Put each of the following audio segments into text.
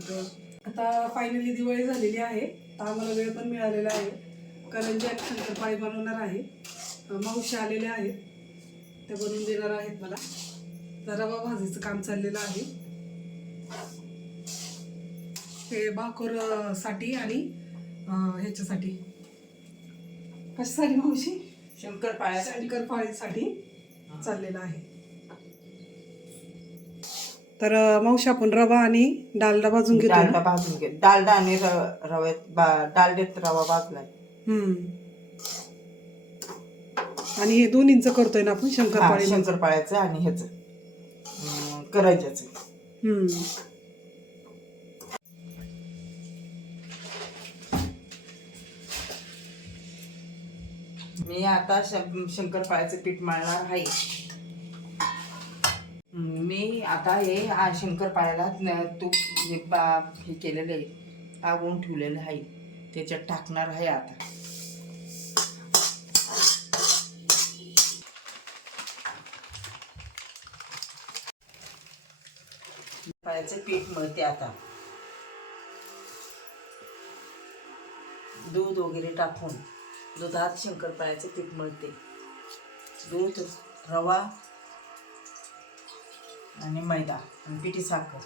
करतो. आता फायनली दिवाळी झालेली आहे, तर आम्हाला वेळ पण मिळालेला आहे. करंजी आणि शंकरपाळी बनवणार आहे. मावशी आलेल्या आहेत, त्या बनवून देणार आहेत मला. तर रवा भाजीचं काम चाललेलं आहे. हे भाकर साठी आणि ह्याच्यासाठी कशासाठी मावशी? शंकरपाळीसाठी चाललेलं आहे. तर मावशी आपण रवा आणि डालडा भाजून घेतो. डालडा भाजून घे. डालडा आणि रव्यात डालड्यात रवा भाजलाय. आणि हे दोन्हींचं करतोय ना आपण, शंकरपाळ्याचं आणि ह्याचं करंज्याचं. मी आता शंकरपाळ्याचं पीठ मळणार आहे. मी आता हे शंकरपाळ्याला तूप हे केलेलं आहे, पागवून ठेवलेलं आहे, त्याच्यात टाकणार आहे. आता पाळ्याचं पीठ मळते. आता दूध वगैरे टाकून दुधात शंकरपाळ्याचं पीठ मळते. दूध, रवा आणि मैदा आणि पिठी साखर.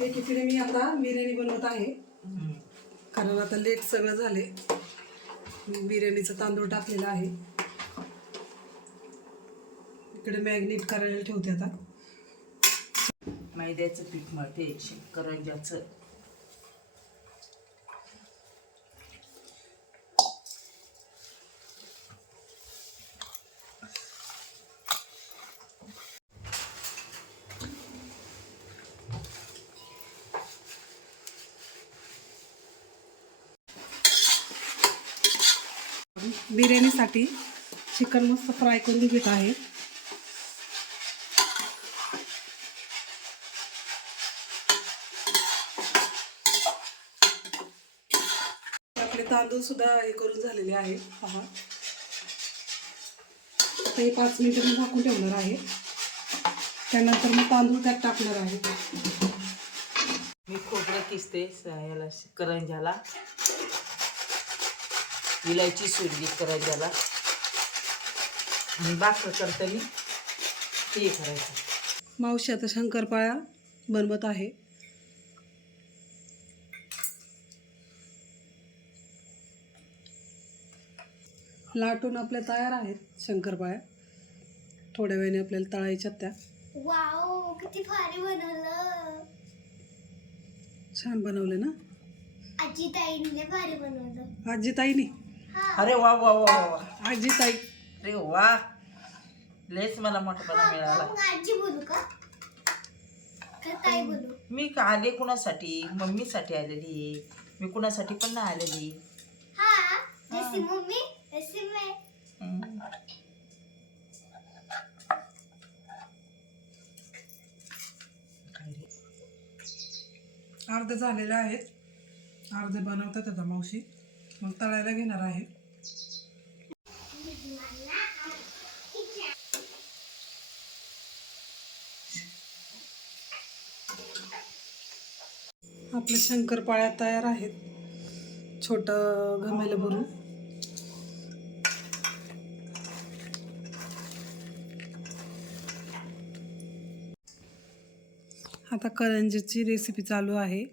एकीकडे मी आता बिर्याणी बनवत आहे, कारण आता लेट सगळं झाले. बिर्याणीचा तांदूळ टाकलेला आहे, इकडे मॅग्नेट करायला ठेवते. आता मैद्याचं पीठ मळते करंज्याचं. बिर्याणीसाठी चिकन मस्त फ्राय करून घेत आहे. आपले तांदूळ सुद्धा हे करून झालेले आहे. पहा, आता हे 5 मिनिटं मी झाकून ठेवणार आहे. त्यानंतर मग तांदूळ त्यात टाकणार आहे. मी खोबरं किसते याला करंज्याला, इलायची सोडली करंज्याला, आणि भाकर करताना ते करायचं. मावशी आता शंकरपाळ्या बनवत आहे. लाटून आपल्या तयार आहेत शंकरपाळ्या. थोड्या वेळाने आपल्याला तळायच्यात त्या. वाव, किती भारी बनवलं. छान बनवले ना आजीताईने? भारी बनवलं आजीताईने. अरे वा वा वा वा. आजीताई, अरे वा, लेच मला मोठेपणा मिळाला. मग आजी बोलू का ताई बोलू? मी आले कुणासाठी? मम्मीसाठी आलेली. मी कुणासाठी पण नाही आलेली. हा, जशी मम्मी तशी मी. अर्धे झालेले आहेत, अर्धे बनवतात आता मावशी. मग तळायला घेणार आहे. आपल्या शंकरपाळ्या तयार आहेत, छोटं घमेलं भरून. आता करंजीची रेसिपी चालू आहे.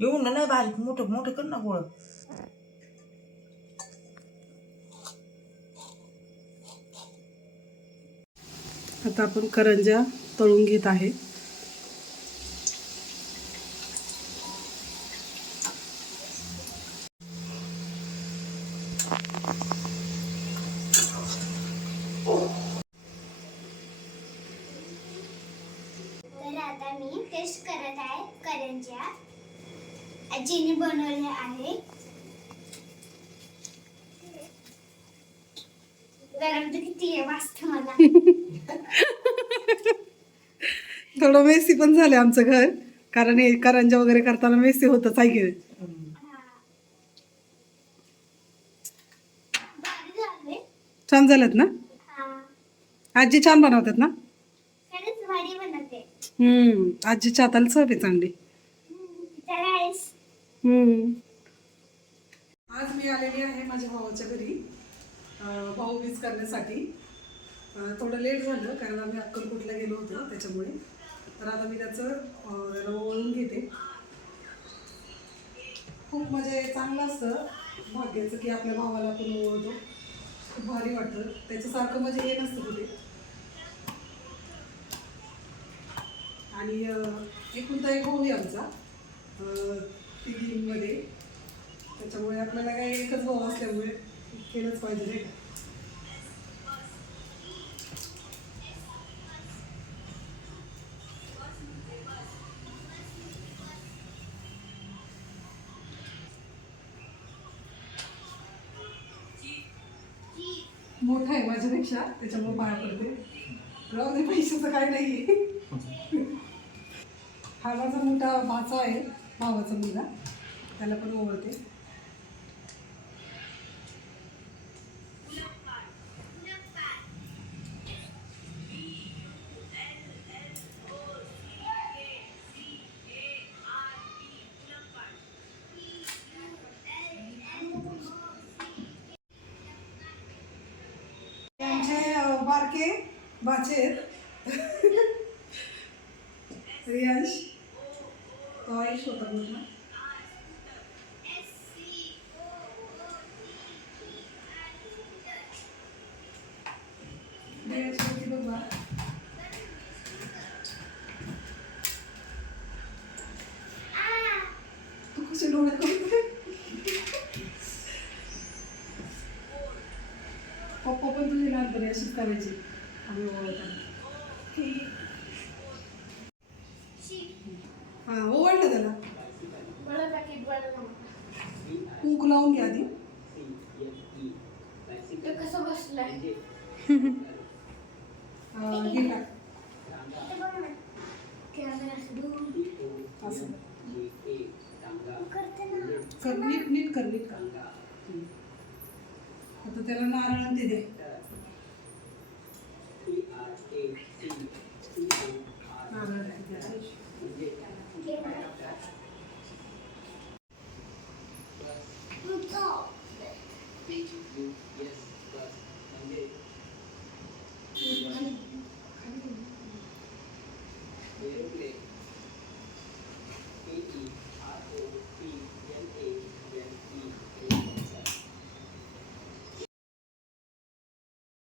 येऊन नाही, बारीक मोठं मोठं कर ना गोळ. आता आपण करंज्या तळून घेत आहे. तर आता मी टेस्ट करत आहे करंज्या. आजीने बनवल्या आहे. गरम तर किती आहे वाजतं मला. थोडं मेसी पण झालं आमचं घर, कारण हे करंजा वगैरे करताना मेसी होतच आहे की नाही? हा. भारी झाले. छान झालेत ना? हा. आजी छान बनवतात ना? खरंच भारी बनवते. आजीच्या हाताला चव आहे चांगली. तर आहेस. आज मी आलेली आहे माझ्या भावाच्या घरी भाऊबीज करण्यासाठी. थोडं लेट झालं कारण आम्ही अक्कलकोटला गेलो होतो त्याच्यामुळे. तर आता मी त्याला ओळून घेते. खूप म्हणजे चांगलं असतं भाग्याचं की आपल्या भावाला आपण ओळखतो. खूप भारी वाटतं. त्याच्यासारखं म्हणजे हे नसतं कुठे. आणि एकुलता एक भाऊ आहे आमचा तिघींमध्ये. त्याच्यामुळे आपल्याला काही एकच भाऊ असल्यामुळे केलंच पाहिजे नाही का. मोठा आहे माझ्यापेक्षा त्याच्यामुळे पाया पडते. राहू दे, पैशाचं काय नाही. हा माझा मोठा भाचा आहे, भावाचा मुलगा. त्याला पण ओळखते. त्यांचे बारके बाचे आहेत. रियांश तो आयुष होता मोठा. रियांश होती बघ बा. तू कशी डोळे करते. पप्पा पण तुझी लहानपणी अशीच करायची आम्ही ओळखताना. हा ओळखलं त्याला. मला पॅकेट बनव. कूक लावून घ्या आधी. तो कसं बसलाय. हे टाक ते बघ ना. कॅमेरा सुरू. असं करते ना. कर. नीट कर. आता त्याला नारळ आणि ते दे. नारळ द्या.